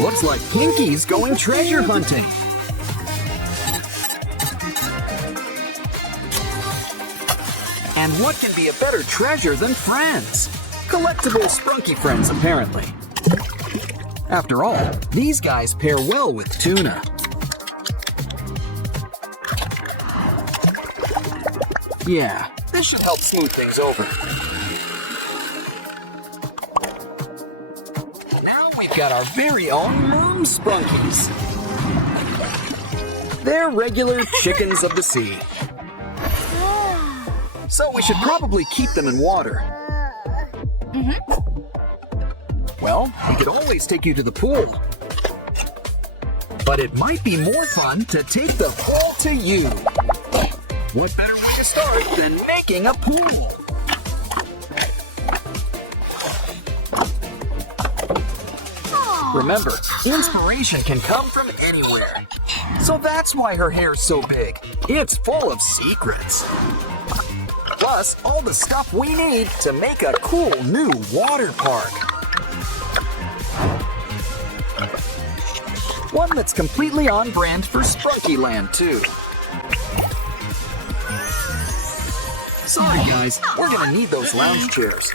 Looks like Pinky's going treasure hunting. And what can be a better treasure than friends? Collectible Sprunky friends, apparently. After all, these guys pair well with tuna. Yeah, this should help smooth things over. Now we've got our very own Merm Sprunkies. They're regular chickens of the sea. So we should probably keep them in water. Well, we could always take you to the pool. But it might be more fun to take the pool to you. What better way to start than making a pool? Remember, inspiration can come from anywhere. So that's why her hair's so big. It's full of secrets. Plus, all the stuff we need to make a cool new water park. One that's completely on brand for Sprunky Land, too. Sorry, guys, we're gonna need those lounge chairs.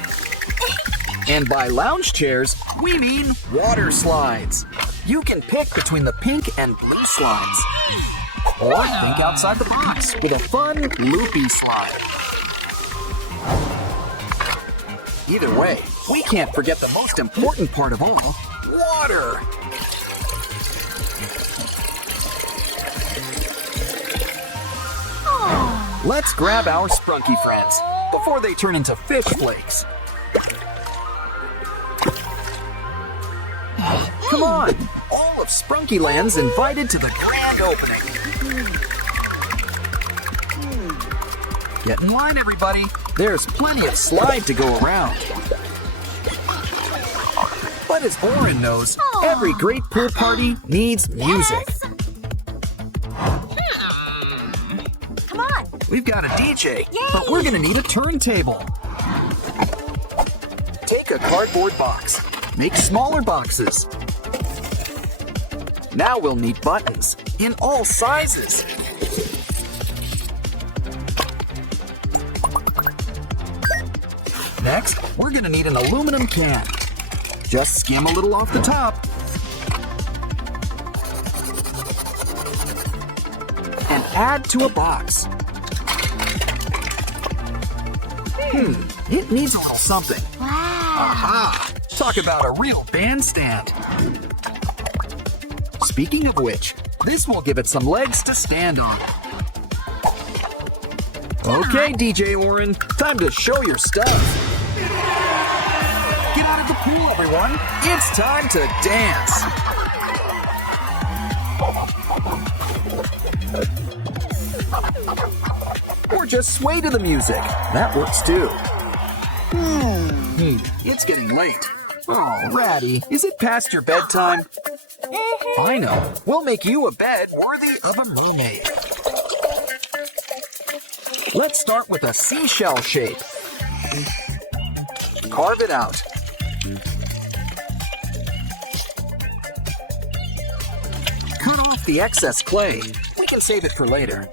And by lounge chairs, we mean water slides. You can pick between the pink and blue slides. Or think outside the box with a fun, loopy slide. Either way, we can't forget the most important part of all, water. Let's grab our Sprunky friends before they turn into fish flakes. Come on, all of Sprunky Land's invited to the grand opening. Get in line, everybody. There's plenty of slide to go around. But as Oren knows, every great pool party needs music. Come on. We've got a DJ, but we're gonna need a turntable. Take a cardboard box. Make smaller boxes. Now we'll need buttons in all sizes. Next, we're gonna need an aluminum can. Just skim a little off the top. And add to a box. It needs a little something. Wow. Aha! Talk about a real bandstand. Speaking of which, this will give it some legs to stand on. Okay, DJ Oren, time to show your stuff. Get out of the pool, everyone. It's time to dance. Or just sway to the music. That works too. It's getting late. Oh, Ratty, is it past your bedtime? I know. We'll make you a bed worthy of a mermaid. Let's start with a seashell shape. Carve it out. Cut off the excess clay. We can save it for later.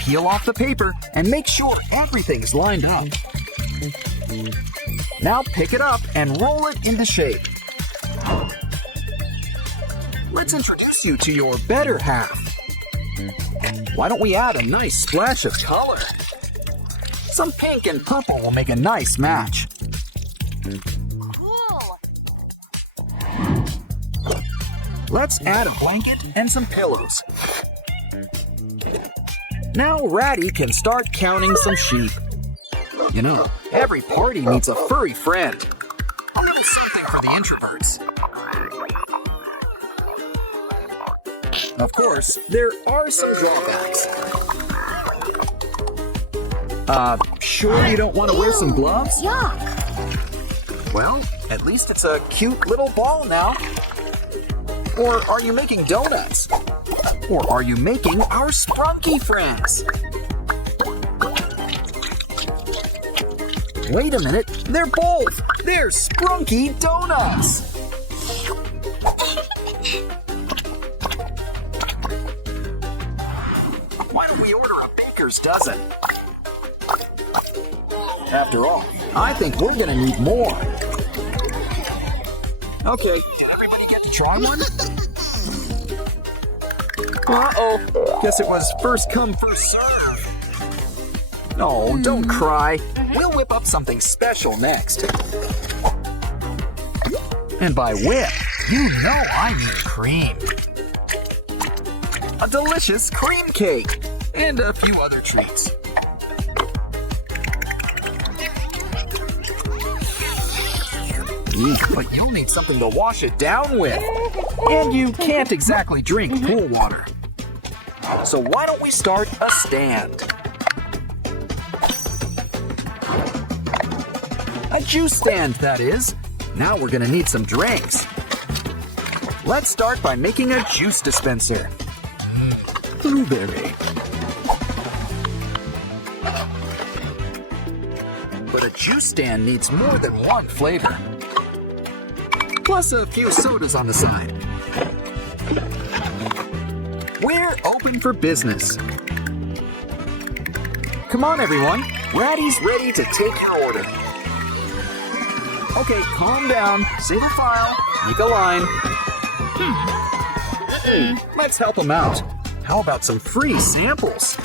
Peel off the paper and make sure everything's lined up. Now pick it up and roll it into shape. Let's introduce you to your better half. Why don't we add a nice splash of color? Some pink and purple will make a nice match. Cool. Let's add a blanket and some pillows. Now Ratty can start counting some sheep. You know, every party needs a furry friend. A little something for the introverts. Of course, there are some drawbacks. Sure you don't want to wear some gloves? Yuck. Well, at least it's a cute little ball now. Or are you making donuts? Or are you making our Sprunky friends? Wait a minute, they're both! They're Sprunky donuts! first dozen. After all, I think we're gonna need more. Okay, did everybody get to try one? Uh-oh, guess it was first come, first serve. No, don't cry. We'll whip up something special next. And by whip, you know I mean cream. A delicious cream cake and a few other treats. But you'll need something to wash it down with. And you can't exactly drink pool water. So why don't we start a stand? A juice stand, that is. Now we're gonna need some drinks. Let's start by making a juice dispenser. Blueberry. But a juice stand needs more than one flavor. Plus a few sodas on the side. We're open for business. Come on, everyone. Ratty's ready to take your order. Okay, calm down. Save a file. Make a line. Let's help them out. How about some free samples?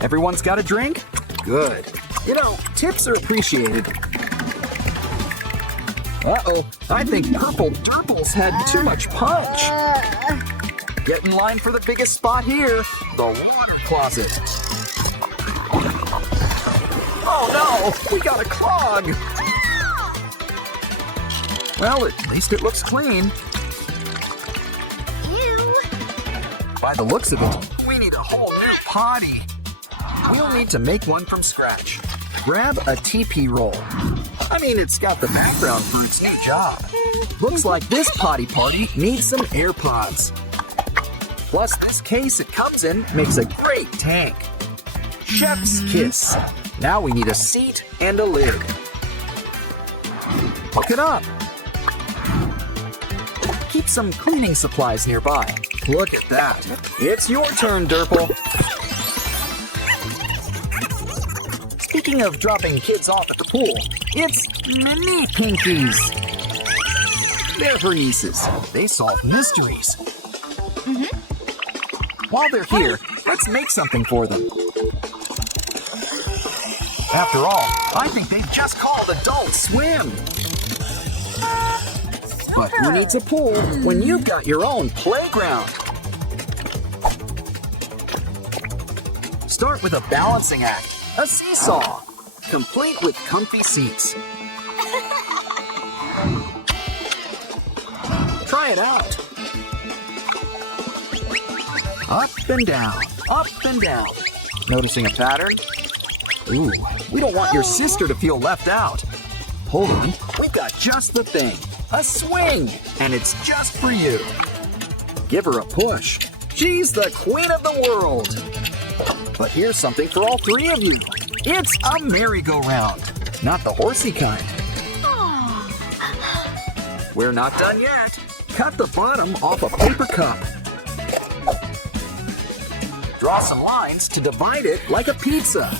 Everyone's got a drink? Good. You know, tips are appreciated. Uh-oh, I think Purple Durples had too much punch. Get in line for the biggest spot here, the water closet. Oh no, we got a clog. Well, at least it looks clean. Ew. By the looks of it, we need a whole new potty. We'll need to make one from scratch. Grab a TP roll. I mean, it's got the background for its new job. Looks like this potty party needs some AirPods. Plus, this case it comes in makes a great tank. Chef's kiss. Now we need a seat and a lid. Hook it up. Keep some cleaning supplies nearby. Look at that. It's your turn, Durple. Speaking of dropping kids off at the pool, it's mini pinkies. They're her nieces. They solve mysteries. While they're here, let's make something for them. After all, I think they've just called Adult Swim. But who needs a pool when you've got your own playground? Start with a balancing act. A seesaw, complete with comfy seats. Try it out. Up and down, up and down. Noticing a pattern? Ooh, we don't want your sister to feel left out. Hold on, we've got just the thing. A swing, and it's just for you. Give her a push. She's the queen of the world. But here's something for all three of you. It's a merry-go-round, not the horsey kind. We're not done yet. Cut the bottom off a paper cup. Draw some lines to divide it like a pizza.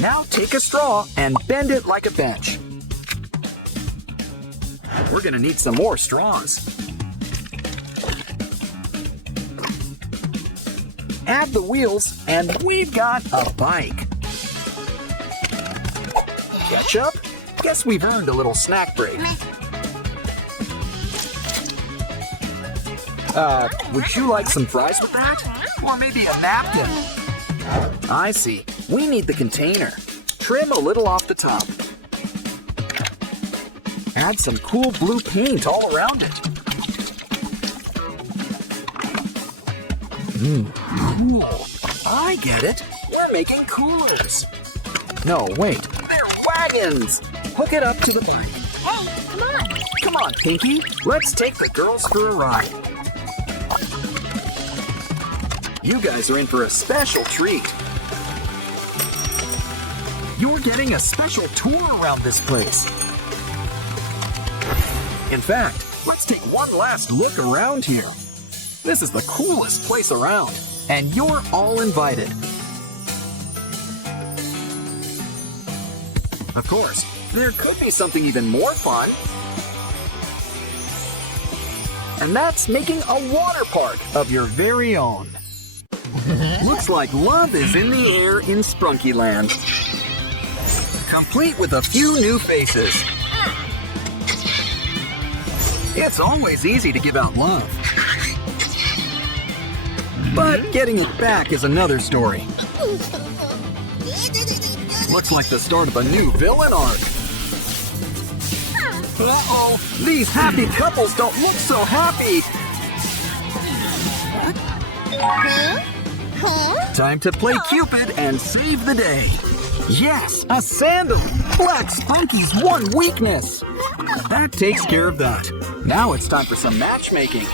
Now take a straw and bend it like a bench. We're gonna need some more straws. Add the wheels, and we've got a bike. Ketchup? Guess we've earned a little snack break. Would you like some fries with that? Or maybe a napkin? I see. We need the container. Trim a little off the top. Add some cool blue paint all around it. Cool. I get it. We're making coolers. No, wait. They're wagons. Hook it up to the bike. Hey, come on. Come on, Pinky. Let's take the girls for a ride. You guys are in for a special treat. You're getting a special tour around this place. In fact, let's take one last look around here. This is the coolest place around, and you're all invited. Of course, there could be something even more fun. And that's making a water park of your very own. Looks like love is in the air in Sprunky Land. Complete with a few new faces. It's always easy to give out love. But getting it back is another story. Looks like the start of a new villain arc. Uh-oh, these happy couples don't look so happy. Time to play Cupid and save the day. Yes, a sandal. Black Sprunky's one weakness. That takes care of that. Now it's time for some matchmaking.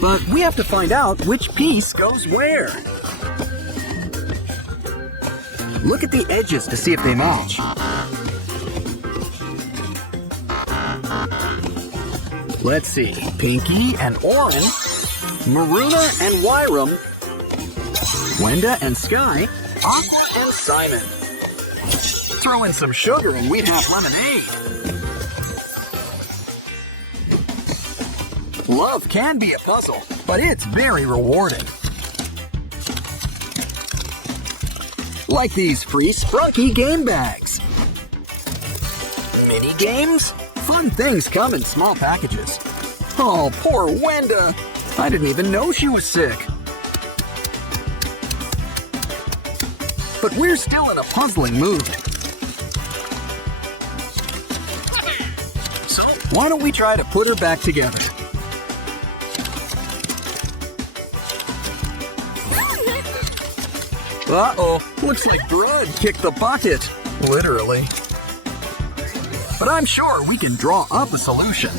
But we have to find out which piece goes where. Look at the edges to see if they match. Let's see. Pinky and Oren, Maruna and Wyram, Wenda and Sky, Aqua and Simon. Throw in some sugar and we'd have lemonade. Love can be a puzzle, but it's very rewarding. Like these free Sprunky game bags. Mini games? Fun things come in small packages. Oh, poor Wenda. I didn't even know she was sick. But we're still in a puzzling mood. So, why don't we try to put her back together? Uh-oh, looks like Brud kicked the bucket. Literally. But I'm sure we can draw up a solution.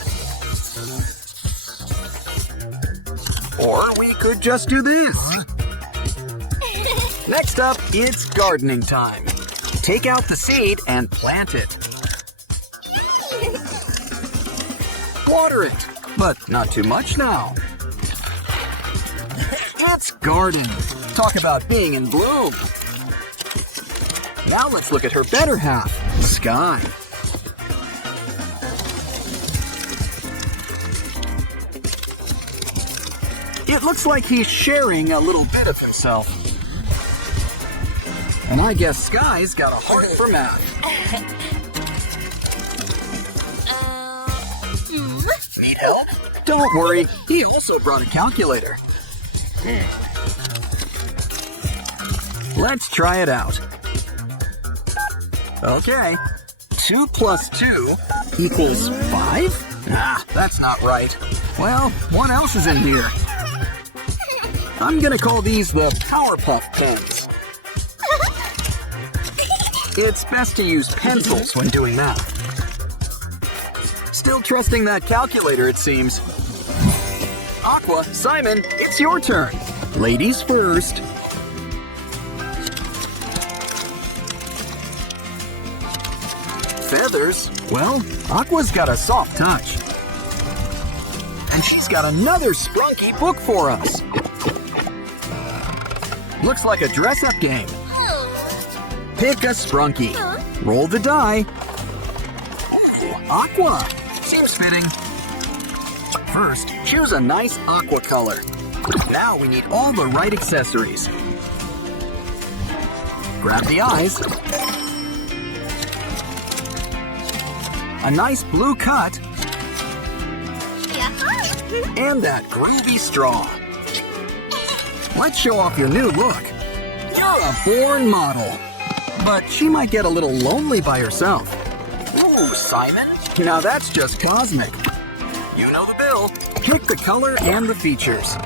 Or we could just do this. Next up, it's gardening time. Take out the seed and plant it. Water it, but not too much now. It's garden. Talk about being in bloom. Now let's look at her better half, Sky. It looks like he's sharing a little bit of himself. And I guess Sky's got a heart for math. Need help? Don't worry, he also brought a calculator. Let's try it out. Okay. 2 plus 2 equals 5? Ah, that's not right. Well, what else is in here? I'm gonna call these the Powerpuff pens. It's best to use pencils when doing math. Still trusting that calculator, it seems. Aqua, Simon, it's your turn. Ladies first. Feathers? Well, Aqua's got a soft touch. And she's got another Sprunky book for us. Looks like a dress-up game. Pick a Sprunky. Roll the die. Ooh, Aqua. Seems fitting. First, choose a nice aqua color. Now we need all the right accessories. Grab the eyes. A nice blue cut. And that groovy straw. Let's show off your new look. You're a born model. But she might get a little lonely by herself. Ooh, Simon. Now that's just cosmic. You know the bill. Pick the color and the features.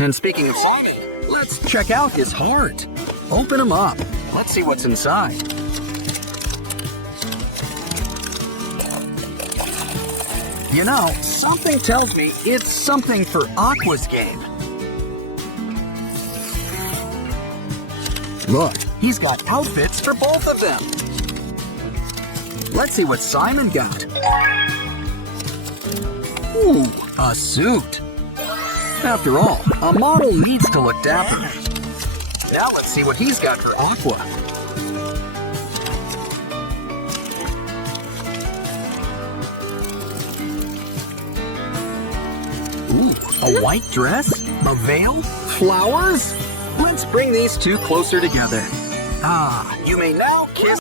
And speaking of Simon, let's check out his heart. Open him up. Let's see what's inside. You know, something tells me it's something for Aqua's game. Look, he's got outfits for both of them. Let's see what Simon got. Ooh, a suit. After all, a model needs to look dapper. Now let's see what he's got for Aqua. Ooh, a white dress? A veil? Flowers? Let's bring these two closer together. Ah, you may now kiss